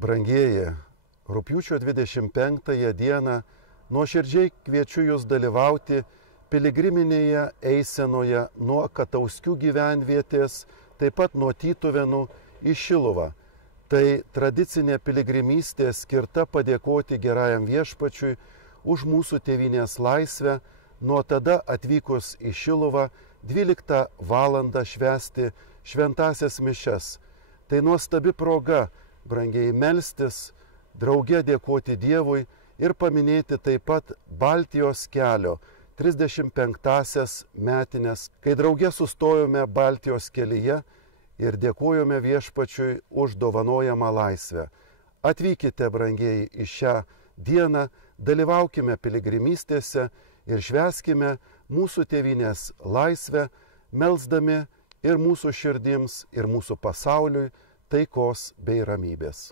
Brangieji, rugpjūčio 25 dieną nuoširdžiai kviečiu Jūs dalyvauti piligriminėje eisenoje nuo Katauskių gyvenvietės, taip pat nuo Tytuvėnų į Šiluvą. Tai tradicinė piligrimystė skirta padėkoti gerajam Viešpačiui už mūsų tėvynės laisvę, nuo tada atvykus į Šiluvą 12 valandą švęsti šventąsias mišias. Tai nuostabi proga, brangiai, melstis, drauge dėkoti Dievui ir paminėti taip pat Baltijos kelio 35-asias metines, kai drauge sustojome Baltijos kelyje ir dėkojome Viešpačiui už dovanojamą laisvę. Atvykite, brangieji, į šią dieną, dalyvaukime piligrimystėse ir švęskime mūsų tėvynės laisvę, melsdami ir mūsų širdims, ir mūsų pasauliui taikos bei ramybės.